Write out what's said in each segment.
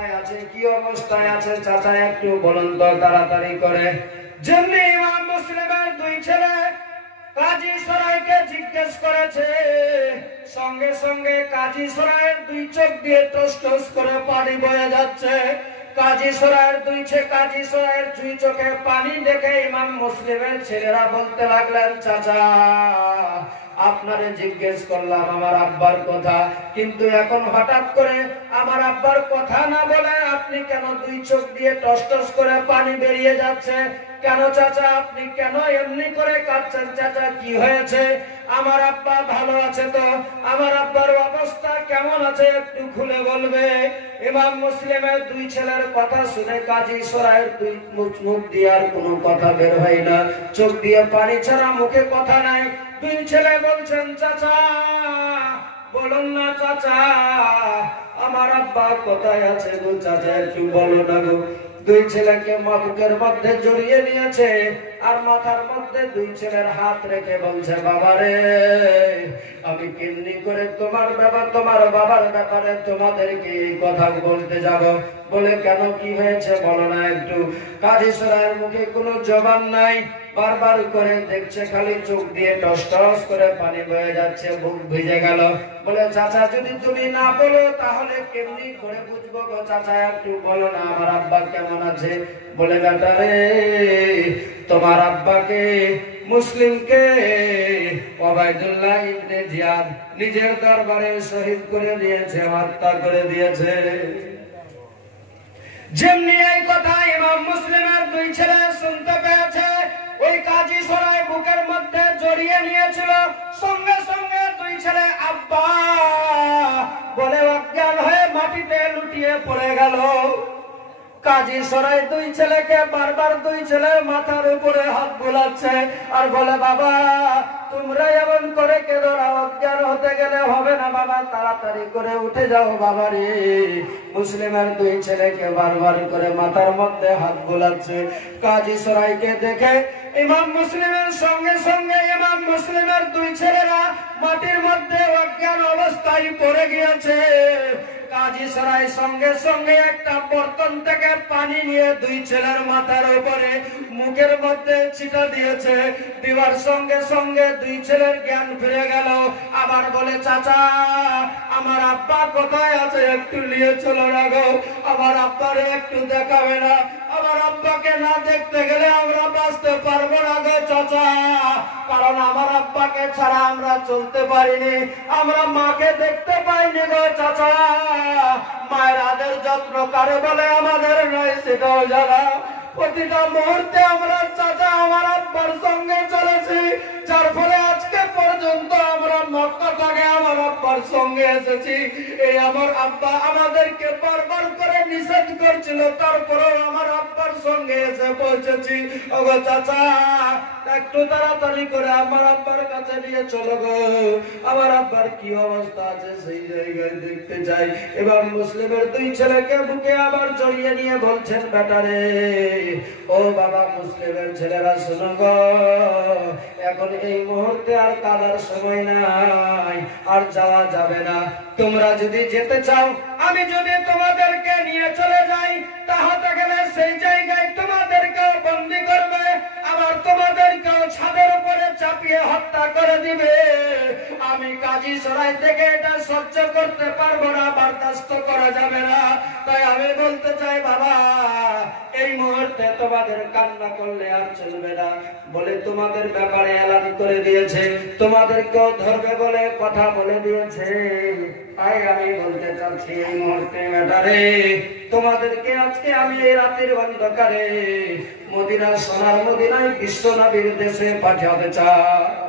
কোথায় আছে, কি অবস্থায় আছে চাচা একটু বলুন তো তাড়াতাড়ি করে। যেমনি ইমাম মুসলিমের দুই ছেলে কাজী সরাইকে জিজ্ঞেস করেছে, সঙ্গে সঙ্গে কাজী সরাইয়ের দুই চোখ দিয়ে টস টস করে পানি বয়ে যাচ্ছে। কাজী সরাইয়ের দুই চোখে পানি দেখে ইমাম মুসলিমের ছেলেরা বলতে লাগলেন, চাচা আপনারে জিজ্ঞেস করলাম আমার আব্বার কথা, কিন্তু এখন হঠাৎ করে আমার আব্বার কথা না বলে আপনি কেন দুই চোখ দিয়ে টস টস করে পানি বেরিয়ে যাচ্ছে কেন চাচা? আপনি কেন এমনি করে কাঁদছেন চাচা? কি হয়েছে? আমার আব্বা ভালো আছে তো? আমার আব্বার অবস্থা কেমন আছে একটু খুলে বলবে। ইমাম মুসলিমের দুই ছেলের কথা শুনে কাজী সরাইয়ের দুই মুখ দিয়ে আর কোনো কথা বের হয় না, চোখ দিয়ে পানি ছাড়া মুখে কথা নাই। দুই ছেলে বলছেন, চাচা বলুন না চাচা আমার আব্বা কোথায় আছে গো চাচা একটু বলো না গো। দুই ছেলেকে বুকের মধ্যে জড়িয়ে নিয়েছে আর মাথার মধ্যে দুই ছেলের হাত রেখে বলছে, বাবা রে আমি কেমনি করে তোমার বাবার ব্যাপারে তোমাদেরকে এই কথা বলতে যাব? বলে কেন, কি হয়েছে বলো না একটু। কাজী সরাইয়ের মুখে কোনো জবাব নাই, বারবার করে দেখছে, খালি চোখ দিয়ে টস টস করে পানি বয়ে যাচ্ছে, বুক ভিজে গেল। বলে চাচা যদি তুমি না বলো তাহলে কেমনি করে বুঝবো গো চাচা একটু বলো না আমার আব্বা কেমন আছে। বলে বেটা রে তোমার আব্বাকে মুসলিমকে ওবাইদুল্লাহ ইবনে জিয়াদ নিজের দরবারে শহীদ করে দিয়েছে, হত্যা করে দিয়েছে। যেমনি এই কথা ইমাম মুসলিমের দুই ছেলে শুনতে পেয়েছে, ওই কাজী সরাই বুকের মধ্যে জড়িয়ে নিয়েছিল, সঙ্গে সঙ্গে দুই ছেলে আব্বা বলে অজ্ঞান হয়ে মাটিতে লুটিয়ে পড়ে গেল। কাজী সরাই দুই ছেলেকে বারবার দুই ছেলের মাথার উপরে হাত বুলাচ্ছে আর বলে, বাবা তোমরা এমন করে কেঁদো না, অজ্ঞান হতে গেলে হবে না বাবা, তাড়াতাড়ি করে উঠে যাও বাবা রে। মুসলিমের দুই ছেলেকে বারবার করে মাথার মধ্যে হাত বুলাচ্ছে। কাজী সরাইকে দেখে ইমাম মুসলিমের সঙ্গে সঙ্গে ইমাম মুসলিমের দুই ছেলেরা মাটির মধ্যে অজ্ঞান অবস্থায় পড়ে গিয়েছে। কাজী সরাই সঙ্গে সঙ্গে একটা বর্তন থেকে পানি নিয়ে দুই ছেলের মাথার উপরে মুখের মধ্যে ছিটা দিয়েছে। দিবার সঙ্গে সঙ্গে দুই ছেলের জ্ঞান ফিরে গেল। আবার বলে, চাচা আমার আব্বা কোথায় আছে একটু নিয়ে চলো না গো, আমার আব্বারে একটু দেখাবে না, আমার আব্বাকে না দেখতে গেলে আমরা বাঁচতে পারবো না গো চাচা, কারণ আমার আব্বাকে ছাড়া আমরা চলতে পারিনি, আমরা মাকে দেখতে পাইনি গো চাচা। মায়ের আদর যত্ন কারে বলে আমাদের নয় সেটাও জানা। প্রতিটা মুহূর্তে আমরা চাচা আমার আব্বার সঙ্গে চলেছি, যার ফলে আজকে পর্যন্ত আমরা মক্কা থেকে আমার আব্বার সঙ্গে এসেছি। এই আমার আব্বা আমাদেরকে বারবার করে নিষেধ করছিল, তারপরেও আমার আব্বার সঙ্গে এসে পৌঁছেছি। ওগো চাচা একটু তাড়াতাড়ি করে আমার আব্বার কাছে নিয়ে চলো গো, আমার আব্বার কি অবস্থা আছে সেই জায়গায় দেখতে চাই। এবার মুসলিমের দুই ছেলেকে বুকে আবার জড়িয়ে নিয়ে বলছেন, বেটারে ও বাবা মুসলিমের ছেলেরা শোনো গো, এখন এই মুহূর্তে আর কাদার সময় নাই, আর যাওয়া যাবে না। তোমরা যদি যেতে চাও, আমি যদি তোমাদেরকে নিয়ে চলে যাই, তাহলে গেলে সেই জায়গায় তোমাদেরকেও বন্দী করবে, আবার তোমাদেরকেও ছাদের উপরে চাপিয়ে হত্যা করে দিবে। আমি কাজী সরাই থেকে এটা সহ্য করতে পারবো না, বরদাস্ত করা যাবে না। তাই আমি বলতে চাই বাবা, এই মুহূর্তে তোমাদের কান্না করলে আর চলবে না। বলে তোমাদের ব্যাপারে এলান করে দিয়েছে, তোমাদেরকেও ধরবে বলে কথা বলে দিয়েছে। তাই আমি বলতে চাচ্ছি এই মুহূর্তে বেটারে, তোমাদেরকে আজকে আমি এই রাতের অন্ধকারে মদিনা সোনার মদিনায় বিশ্বনবীর দেশে পাঠাতে চাই।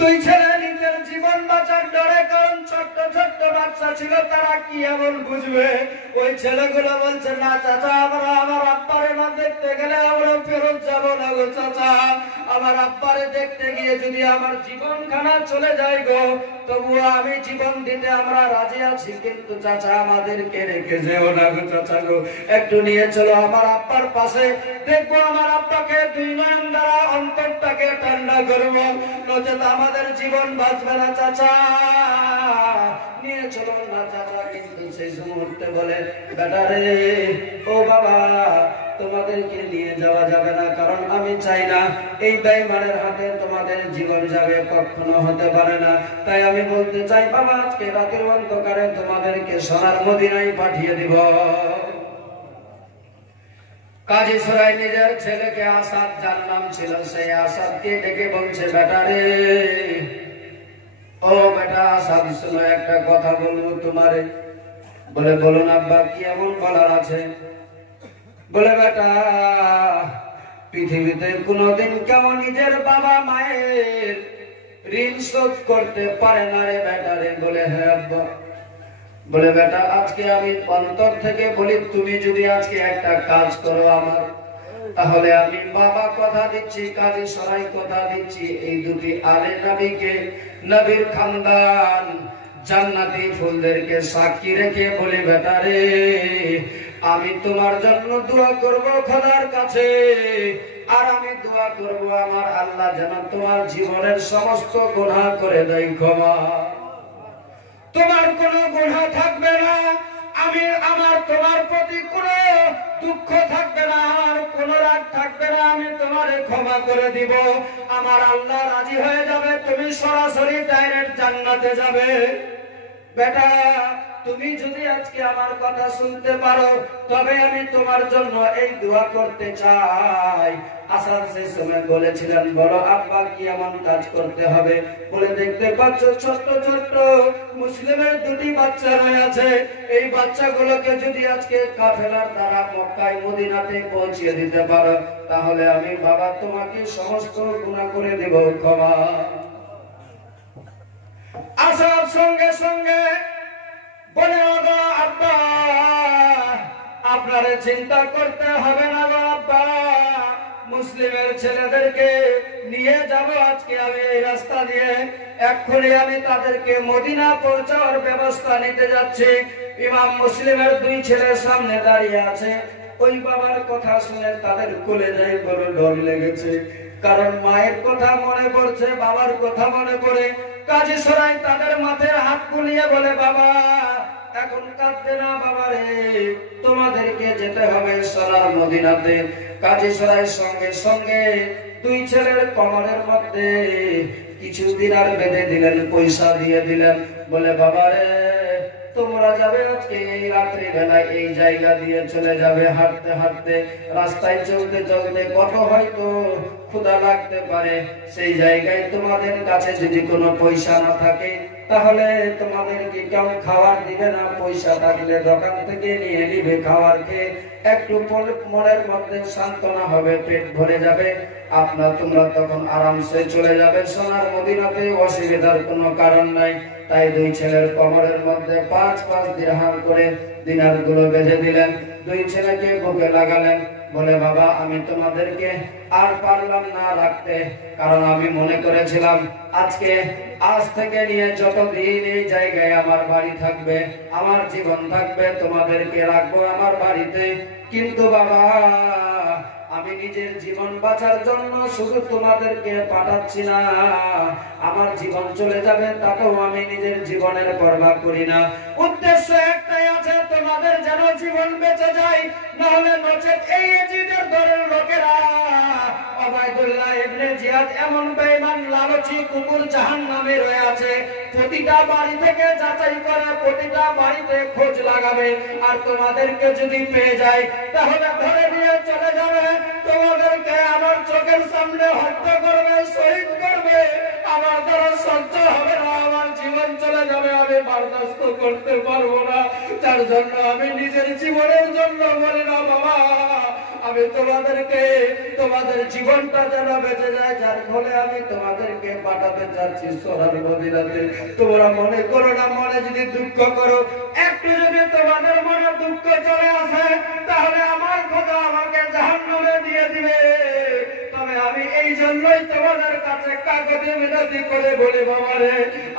দুই ছেলে নিজের জীবন বাঁচার ডরে, কারণ ছোট্ট ছোট্ট বাচ্চা ছিল, তারা কি এমন বুঝবে। ওই ছেলেগুলো বলছে, না চাচা আমরা আমার আব্বারে না দেখতে গেলে আমরা ফেরত যাবো না গো চাচা, আমার আব্বারে দেখতে গিয়ে যদি আমার জীবন খানা চলে যায় গো, তবুও আমি জীবন দিতে আমরা রাজি আছি, কিন্তু চাচা আমাদেরকে রেখে যেও না গো চাচা গো, একটু নিয়ে চলো আমার আব্বার পাশে, দেখবো আমার আব্বাকে দুই নয়ন দ্বারা অন্তরটাকে ঠান্ডা করবো, নচেত আমাদের জীবন বাঁচবে না চাচা। নিয়ে চলো না চাচা। কিন্তু সেই মুহূর্তে বলে, বেটা রে, ও বাবা, তোমাদেরকে নিয়ে যাওয়া যাবে না, কারণ আমি চাই না এই বেঈমানের হাতে তোমাদের জীবন যাবে, কখনো হতে পারে না। তাই আমি বলতে চাই বাবা, আজকে রাতের অন্ধকারে তোমাদেরকে সোনার মদিনায় পাঠিয়ে দিব। কাজী সরাই নিজের ছেলেকে আসাদ, যার নাম ছিল, সেই আসাদকে ডেকে বলছে, বেটা রে, ও বেটা আসাদ, শোনো, একটা কথা বলবো তোমারে। বলে, বলুন আব্বা, কি এমন বলার আছে? বলে, বেটা, পৃথিবীতে কোনদিন কেমন নিজের বাবা মায়ের ঋণ শোধ করতে পারে না রে বেটা রে? বলে, হ্যাঁ আব্বা। বলে, বেটা, আজকে আমি অন্তর থেকে বলি, তুমি যদি আজকে একটা কাজ করো আমার, তাহলে আমি বাবা কথা দিচ্ছি, কাজী সরাই কথা দিচ্ছি, এই দুটি আলে নবীকে, নবীর খানদান, জান্নাতি ফুলদেরকে সাক্ষী রেখে বলি, বেটা রে, আমি তোমার জন্য দোয়া করব খোদার কাছে, আর আমি দোয়া করব আমার আল্লাহ যেন তোমার জীবনের সমস্ত গুনাহ করে দেয় ক্ষমা। তোমার কোনো গুনাহ থাকবে না, আমি আমার তোমার প্রতি কোনো দুঃখ থাকবে না, আমার কোনো রাগ থাকবে না, আমি তোমারে ক্ষমা করে দিব। আমার আল্লাহ রাজি হয়ে যাবে, তুমি সরাসরি ডাইরেক্ট জান্নাতে যাবে। বেটা, তুমি যদি আজকে আমার কথা শুনতে পারো, তবে আমি তোমার জন্য এই দোয়া করতে চাই। আসাদ সেই সময় বলেছিলেন, বলো আব্বা, কি এমন কাজ করতে হবে? বলে, দেখতে পাচ্ছ ছোট্ট ছোট্ট মুসলিমের দুটি বাচ্চা রয়েছে, এই বাচ্চাগুলোকে যদি আজকে কাফেলার দ্বারা মক্কায় মদিনাতে পৌঁছিয়ে দিতে পারো, তাহলে আমি বাবা তোমাকে সমস্ত গুনাহ করে দেব ক্ষমা। আসাদ সঙ্গে সঙ্গে বলে, ওগো আব্বা, আপনারে চিন্তা করতে হবে না গো আব্বা, মুসলিমের ছেলেদেরকে নিয়ে যাব আজকে আমি এই রাস্তা দিয়ে, এক্ষুনি আমি তাদেরকে মদিনা পৌঁছানোর ব্যবস্থা নিতে যাচ্ছি। ইমাম মুসলিমের দুই ছেলে সামনে দাঁড়িয়ে আছে। ওই বাবার কথা শুনে তাদের কলেজায় বড় ডর লেগেছে, কারণ মায়ের কথা মনে পড়ছে, বাবার কথা মনে পড়ে। কাজী সরাই তাদের মাথায় হাত বুলিয়ে বলে, বাবা, এখন কাঁদবে না বাবা রে, তোমাদেরকে যেতে হবে সোনার মদিনাতে। কাজী সরাই সঙ্গে সঙ্গে দুই ছেলের কোমরের মধ্যে কিছু দিনার বেঁধে দিলেন, পয়সা দিয়ে দিলেন। বলে, বাবা রে, তোমরা যাবে আজকে এই রাত্রি বেলায় এই জায়গা দিয়ে চলে যাবে, হাঁটতে হাঁটতে, রাস্তায় চলতে চলতে কত হয়তো ক্ষুধা লাগতে পারে। সেই জায়গায় তোমাদের কাছে যদি কোনো পয়সা না থাকে, তাহলে তোমাদেরকে কেউ খাবার দিবে না, পয়সা থাকলে দোকান থেকে নিয়ে নিবে, খাবার খেয়ে একটু মনের মধ্যে সান্ত্বনা হবে, পেট ভরে যাবে, তোমরা তখন আরামসে চলে যাবে সোনার মদিনাতে, অসুবিধার কোনো কারণ নাই। তাই দুই ছেলের কোমরের মধ্যে 5-5 দিরহাম করে দিনার গুলো বেঁধে দিলেন, দুই ছেলেকে বুকে লাগালেন। বলে, বাবা, আমি তোমাদেরকে আর পারলাম না রাখতে, কারণ আমি মনে করেছিলাম আজ থেকে নিয়ে যতদিন এই জায়গায় আমার বাড়ি থাকবে, আমার জীবন থাকবে, তোমাদেরকে রাখবো আমার বাড়িতে। কিন্তু বাবা, আমি নিজের জীবন বাঁচার জন্য শুধু তোমাদেরকে পাঠাচ্ছি না, আমার জীবন চলে যাবে তাতেও আমি নিজের জীবনের পরোয়া করি না। উদ্দেশ্য একটাই আছে, তোমাদের যেন জীবন বেঁচে যায়, নাহলে নচেত এই জিদের দলের লোকেরা, ওবায়দুল্লাহ ইবনে জিয়াদ এমন বেঈমান লালচী কুকুর জাহান্নামে রয়ে আছে, প্রতিটা বাড়ি থেকে যাচাই করে প্রতিটা বাড়িতে খোঁজ লাগাবে, আর তোমাদেরকে যদি পেয়ে যায় তাহলে ধরে নিয়ে চলে যাবে, তোমাদেরকে আমার চোখের সামনে হত্যা করবে, শহীদ করবে। আমার দ্বারা সহ্য হবে না, আমার জীবন চলে যাবে, আমি বরদাস্ত করতে পারবো না। তার জন্য আমি নিজের জীবনের জন্য বলি না বাবা, আমি তোমাদের জীবনটা যেন বেঁচে যায়, যার ফলে আমি তোমাদেরকে পাঠাতে চাচ্ছি সোনার মদিনাতে। তোমরা মনে করো না, মনে যদি দুঃখ করো, একটু যদি তোমাদের মনে দুঃখ চলে আসে, তাহলে আমার খোদা আমাকে জাহান্নামে দিয়ে দিবে। তবে আমি এই জন্যই তোমাদের কাছে কাগজে মিনতি করে বলি, বাবা রে,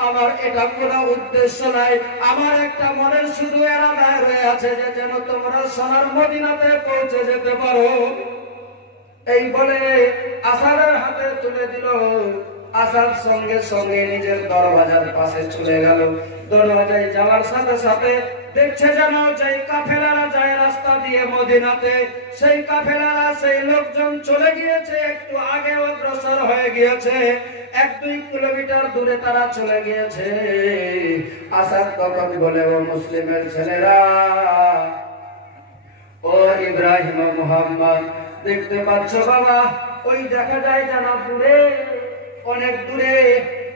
আমার এটা কোনো উদ্দেশ্য নাই, আমার একটা মনের শুধু এরাদায় হয়ে আছে যে যেন তোমরা সোনার মদিনাতে পৌঁছে যেতে পারো। এই বলে আসারের হাতে তুলে দিল আসার সঙ্গে সঙ্গে নিজের দরওয়াজার পাশে চলে গেল। দরওয়াজায় যাওয়ার সাথে সাথে দেখছে যেন যেই কাফেলারা যায় রাস্তা দিয়ে মদিনাতে, সেই কাফেলারা সেই লোকজন চলে গিয়েছে, একটু আগে অগ্রসর হয়ে গিয়েছে, 1-2 কিলোমিটার দূরে তারা চলে গিয়েছে। আসাদ তখন বলে, ও মুসলিমের ছেলেরা, ও ইব্রাহিম ও মুহাম্মদ, দেখতে পাচ্ছ বাবা, ওই দেখা যায় যেন দূরে, অনেক দূরে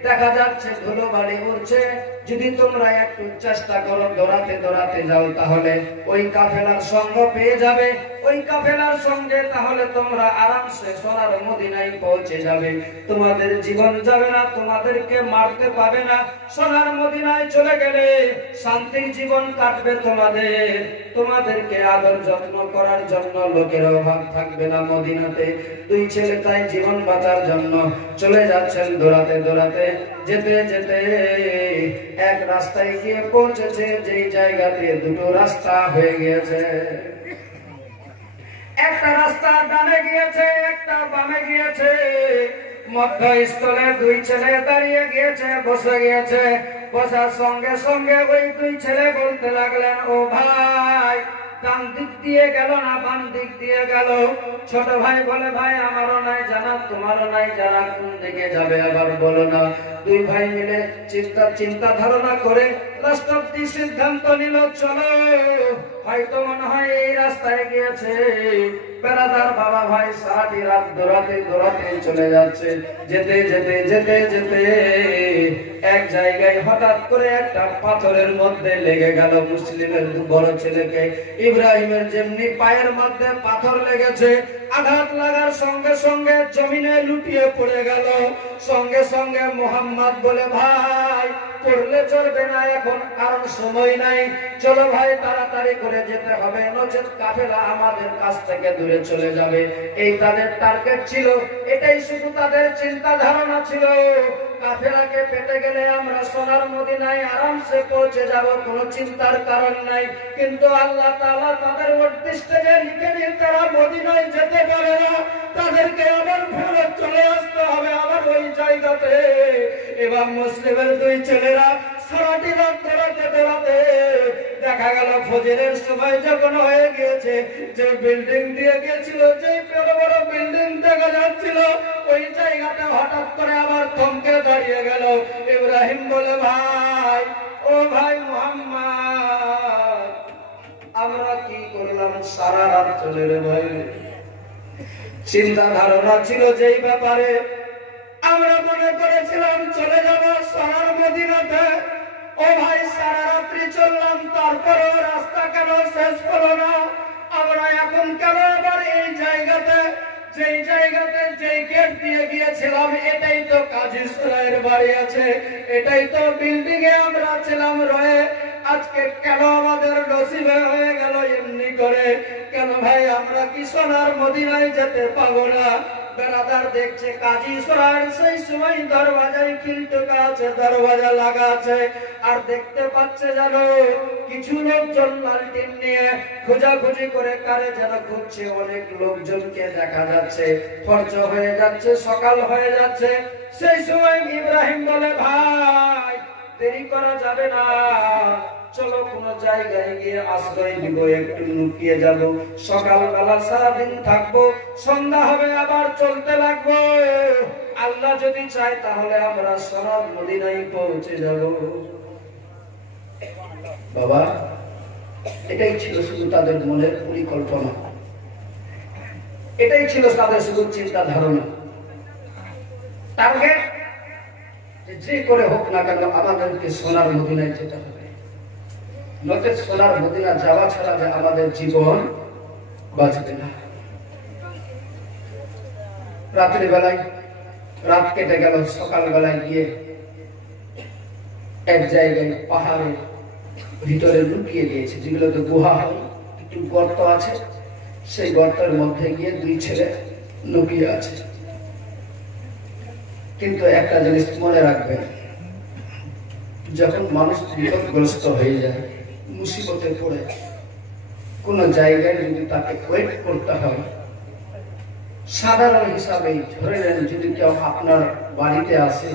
দেখা যাচ্ছে ধুলোবালি উড়ছে। যদি তোমরা একটু চেষ্টা করো দৌড়াতে দৌড়াতে যাও, তাহলে ওই কাফেলার সঙ্গ পেয়ে যাবে। ওই কাফেলার সঙ্গে তাহলে তোমরা আরামসে সোনার মদিনায় পৌঁছে যাবে। তোমাদের জীবন যাবে না, তোমাদেরকে মারতে পাবে না। সোনার মদিনায় চলে গেলে শান্তির জীবন কাটবে তোমাদের। তোমাদেরকে আদর যত্ন করার জন্য লোকের অভাব থাকবে না মদিনাতে। দুই ছেলে তাই জীবন বাঁচার জন্য চলে যাচ্ছেন দৌড়াতে দৌড়াতে। যেতে যেতে এক রাস্তায় গিয়ে পৌঁছেছে, যেই জায়গাতে দুটো রাস্তা হয়ে গিয়েছে। একটা রাস্তা ডানে গিয়েছে, একটা বামে গিয়েছে। মধ্যস্থলে দুই ছেলে দাঁড়িয়ে গিয়েছে, বসে গিয়েছে। বসার সঙ্গে সঙ্গে ওই দুই ছেলে বলতে লাগলেন, ও ভাই, ডান দিক দিয়ে গেল না বাম দিক দিয়ে গেল? ছোট ভাই বলে, ভাই আমারও নাই জানা, তোমারও নাই জানা, কোন দিকে যাবে আবার বলো না। দুই ভাই মিলে চিন্তা ধারণা করে লাস্ট অব্দি সিদ্ধান্ত নিল, চলো হয়তো মনে হয় এই রাস্তায় গিয়েছে। বেড়াদার বাবা ভাই সারাটি রাত দৌড়াতে দৌড়াতে চলে যাচ্ছে। যেতে যেতে যেতে যেতে এক জায়গায় হঠাৎ করে একটা পাথরের মধ্যে লেগে গেল মুসলিমের বড় ছেলেকে। ইব্রাহিমের যেমনি পায়ের মধ্যে পাথর লেগেছে, আঘাত লাগার সঙ্গে সঙ্গে জমিনে লুটিয়ে পড়ে গেল। সঙ্গে সঙ্গে মুহাম্মদ বলে, ভাই পড়লে চলবে না এখন, কারণ সময় নাই, চলো ভাই তাড়াতাড়ি করে যেতে হবে, নচেত কাফেলা আমাদের কাছ থেকে দূরে চলে যাবে। এই তাদের টার্গেট ছিল, এটাই শুধু তাদের চিন্তা ধারণা ছিল। কাফেলাকে পেতে গেলে আমরা সোনার মদিনায় আরামসে পৌঁছে যাব, কোনো চিন্তার কারণ নাই। কিন্তু আল্লাহ তাআলা তাদের উদ্দেশ্যে যে লিখে দিন তারা মদিনায় যেতে পারে না, তাদেরকে আবার ফেরত চলে আসতে হবে আবার ওই জায়গাতে। এবার মুসলিমের দুই ছেলেরা সারাটি রাত দৌড়াতে দৌড়াতে দেখা গেল ফজরের সময় যখন হয়ে গিয়েছে, যে বিল্ডিং দিয়ে গিয়েছিল, যে বড় বড় বিল্ডিং দেখা যাচ্ছিল, ওই জায়গাটা হঠাৎ করে আবার থমকে দাঁড়িয়ে গেল। ইব্রাহিম বলে, ভাই, ও ভাই মুহাম্মদ, আমরা কি করলাম সারা রাত চলে রে ভাই? চিন্তা ধারণা ছিল যেই ব্যাপারে, আমরা মনে করেছিলাম চলে যাব সোনার মদিনাতে। ও ভাই, সারা রাত্রি চললাম, তারপরেও রাস্তা কেন শেষ হলো না? আমরা এখন কেন আবার এই জায়গাতে, যেই জায়গাতে যেই গেট দিয়ে গিয়েছিলাম, এটাই তো কাজী সুরাইয়ের বাড়ি আছে, এটাই তো বিল্ডিং এ আমরা ছিলাম রয়ে, আজকে কেন আমাদের নসিবে হয়ে গেল এমনি করে? কেন ভাই আমরা কি সোনার মদিনায় যেতে পাবো না? বেড়াদার দেখছে কাজী সুরাইয়ের সেই সময় দরওয়াজায় কিলটোকা আছে, দরওয়াজা লাগা আছে, আর দেখতে পাচ্ছে যেন কিছু লোকজন লালটিন নিয়ে খোঁজাখুঁজি করে কারে যেন খুঁজছে। অনেক লোকজনকে দেখা যাচ্ছে, খরচ হয়ে যাচ্ছে, সকাল হয়ে যাচ্ছে। সেই সময় ইব্রাহিম বলে, ভাই দেরি করা যাবে না, চলো কোন জায়গায় গিয়ে আশ্রয় দিব, একটু লুকিয়ে যাব, সকালবেলা সারাদিন থাকবো, সন্ধ্যা হবে আবার চলতে লাগবো। আল্লাহ যদি চায় তাহলে আমরা সোনার মদিনায় পৌঁছে যাব। বাবা, এটাই ছিল শুধু তাদের মনের পরিকল্পনা, এটাই ছিল তাদের শুধু চিন্তা ধারণা। টার্গেট যে করে হোক না কেন আমাদেরকে সোনার মদিনায় যেতে হবে, নচেত সোনার মদিনা যাওয়া ছাড়া যে আমাদের জীবন বাঁচবে না। রাত্রি বেলায় রাত কেটে গেল, সকাল বেলায় গিয়ে এক জায়গায় পাহাড়ের ভিতরে লুকিয়ে দিয়েছে, যেগুলোতে গুহা হয়, একটু গর্ত আছে, সেই গর্তের মধ্যে গিয়ে দুই ছেলে লুকিয়ে আছে। কিন্তু একটা জিনিস মনে রাখবেন, যখন মানুষ বিপদগ্রস্ত হয়ে যায়, মুসিবতে পড়ে, কোন জায়গায় যদি তাকে ওয়েট করতে হয়, সাধারণ হিসাবে ধরে নেন, যদি কেউ আপনার বাড়িতে আসে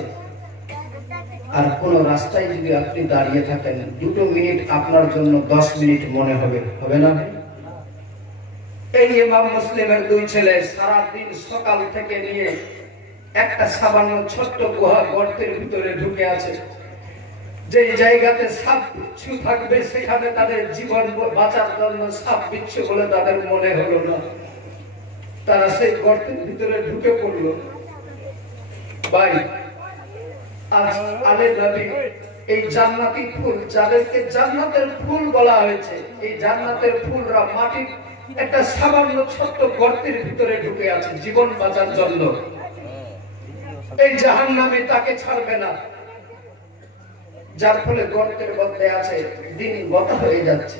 আর কোন রাস্তায় যদি আপনি দাঁড়িয়ে থাকেন, 2 মিনিট আপনার জন্য 10 মিনিট মনে হবে, হবে না? এই ইমাম মুসলিমের 2 ছেলে সারাদিন সকাল থেকে নিয়ে একটা সামান্য ছোট্ট গুহা গর্তের ভিতরে ঢুকে আছে। যে জায়গাতে সাপ বিচ্ছু থাকবে সেখানে তাদের জীবন বাঁচার জন্য সাপ বিচ্ছু বলে তাদের মনে হলো না। তারা সেই গর্তের ভিতরে ঢুকে পড়লো। ভাই, আজ আলে নবী এই জান্নাতি ফুল, যাদেরকে জান্নাতের ফুল বলা হয়েছে, এই জান্নাতের ফুলরা মাটির একটা সামান্য ছোট্ট গর্তের ভিতরে ঢুকে আছে জীবন বাঁচার জন্য। এই জাহান্নামী তাকে ছাড়বে না, যার ফলে গর্তের মধ্যে আছে, দিন গত হয়ে যাচ্ছে।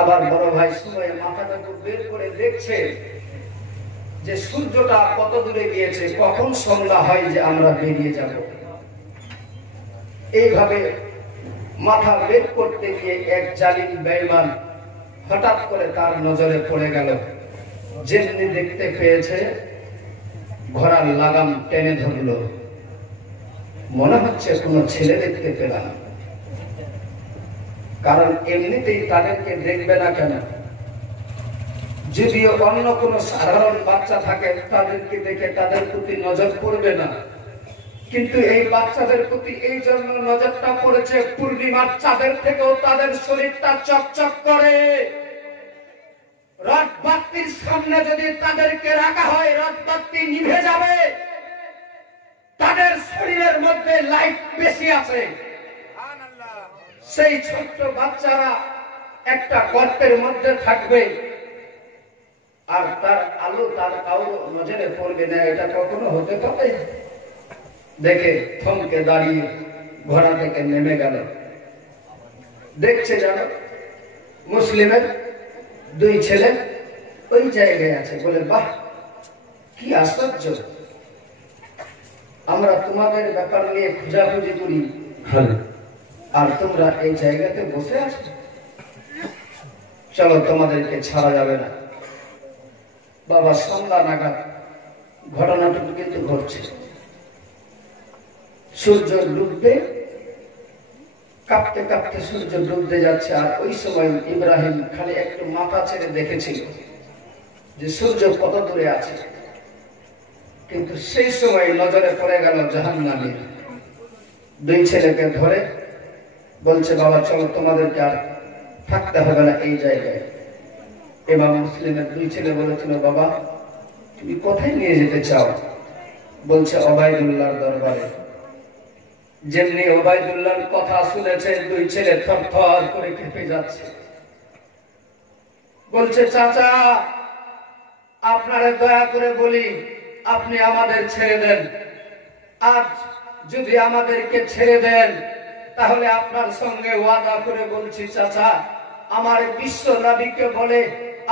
আবার বড় ভাই সময় মাথাটা বের করে দেখছে যে সূর্যটা কত দূরে গিয়েছে, কখন সন্ধ্যা হয় যে আমরা বেরিয়ে যাব। এইভাবে মাথা বের করতে গিয়ে এক জালিম বেঈমান হঠাৎ করে তার নজরে পড়ে গেল। যেমনি দেখতে পেয়েছে ঘোড়ার লাগাম টেনে ধরলো, মনে হচ্ছে কোনো ছেলে দেখতে পেলাম। কারণ এমনিতেই তাদেরকে দেখবে না কেন, যদিও অন্য কোনো সাধারণ বাচ্চা থাকে তাদেরকে দেখে তাদের প্রতি নজর পড়বে না, কিন্তু এই বাচ্চাদের প্রতি এই জন্য নজরটা পড়েছে, পূর্ণিমার চাঁদের থেকেও তাদের শরীরটা চকচক করে। রাত বাতির সামনে যদি তাদেরকে রাখা হয়, রাত বাতি নিভে যাবে। তাদের শরীরের মধ্যে লাইট বেশি আছে। সেই ছোট্ট বাচ্চারা একটা গর্তের মধ্যে থাকবে, আর তার আলো তার কারো নজরে পড়বে না। এটা কখনো হতে পারে? দেখে থমকে দাঁড়িয়ে ঘোড়া থেকে নেমে গেল। দেখছে জানো, মুসলিমের 2 ছেলে ওই জায়গায় আছে। বলে, বাহ, কি আশ্চর্য, আমরা তোমাদের ব্যাপার নিয়ে খোঁজাখুঁজি করি আর তোমরা এই জায়গাতে বসে আছো। চলো, তোমাদেরকে ছাড়া যাবে না। বাবা, সন্ধ্যা নাগাদ ঘটনাটুকু কিন্তু ঘটছে। সূর্য ডুববে, কাঁপতে কাঁপতে সূর্য ডুবতে যাচ্ছে। আর ওই সময় ইব্রাহিম খালি একটু মাথা ছেড়ে দেখেছিল যে সূর্য কত দূরে আছে, কিন্তু সেই সময় নজরে পড়ে গেল জাহান্নামীর। 2 ছেলেকে ধরে বলছে, বাবা চলো, তোমাদেরকে আর থাকতে হবে না এই জায়গায়। ইমাম মুসলিমের 2 ছেলে বলেছিল, বাবা তুমি কোথায় নিয়ে যেতে চাও? বলছে, ওবাইদুল্লাহর দরবারে। যেমনি ওবাইদুল্লাহর কথা শুনেছে, 2 ছেলে থরথর করে কেঁপে যাচ্ছে। বলছে, চাচা আপনারে দয়া করে বলি, আপনি আমাদের ছেড়ে দেন। আজ যদি আমাদেরকে ছেড়ে দেন তাহলে আপনার সঙ্গে ওয়াদা করে বলছি চাচা, আমার বিশ্ব নবীকে বলে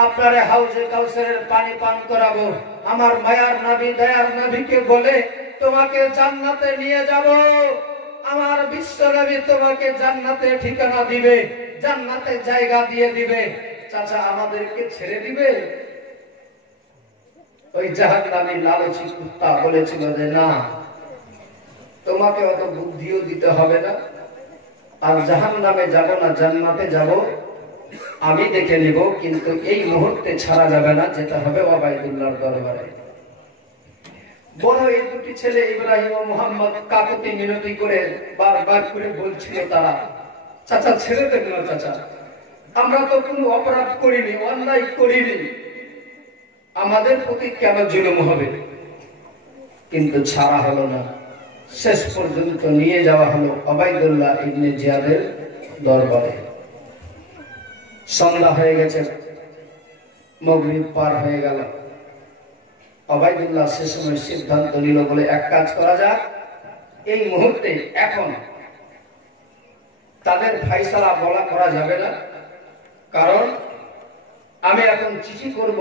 আপনারে হাউজে কাউসারের পানি পান করাবো। আমার মায়ার নবী দয়ার নবীকে বলে তোমাকে জান্নাতে নিয়ে যাব। আমার বিশ্ব নবী তোমাকে জান্নাতে ঠিকানা দিবে, জান্নাতে জায়গা দিয়ে দিবে। চাচা আমাদেরকে ছেড়ে দিবে? ওই জাহান্নামী লালচি কুত্তা বলেছিল যে না, তোমাকে অত বুদ্ধিও দিতে হবে না, আর জাহান্নামে যাব না, জান্নাতে যাব, আমি দেখে নিব, কিন্তু এই মুহূর্তে ছাড়া যাবে না, যেতে হবে ওবাইদুল্লাহর দরবারে। বড় এই 2টি ছেলে ইব্রাহিম ও মুহাম্মদ কাকুতি মিনতি করে বারবার করে বলছিল তারা, চাচা ছেড়ে দেন না চাচা, আমরা তো কোনো অপরাধ করিনি, অন্যায় করিনি, আমাদের প্রতি কেন জুলুম হবে? কিন্তু ছাড়া হলো না। শেষ পর্যন্ত নিয়ে যাওয়া হলো ওবাইদুল্লাহ ইবনে জিয়াদের দরবারে। সন্ধ্যা হয়ে গেছে, মাগরিব পার হয়ে গেল। ওবাইদুল্লাহ সে সময় সিদ্ধান্ত নিল, বলে এক কাজ করা যাক, এই মুহূর্তে এখন তাদের ফাইসালা বলা করা যাবে না, কারণ আমি এখন চিঠি করব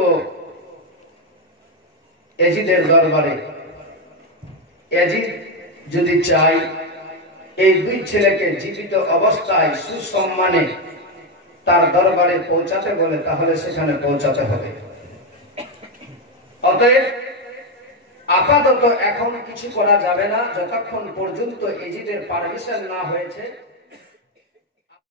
এজিদের দরবারে। এজিদ যদি চাই এই 2 ছেলেকে জীবিত অবস্থায় সুসম্মানে তার দরবারে পৌঁছাতে বলে, তাহলে সেখানে পৌঁছাতে হবে। অতএব আপাতত এখন কিছু করা যাবে না, যতক্ষণ পর্যন্ত এজিদের পারমিশন না হয়েছে।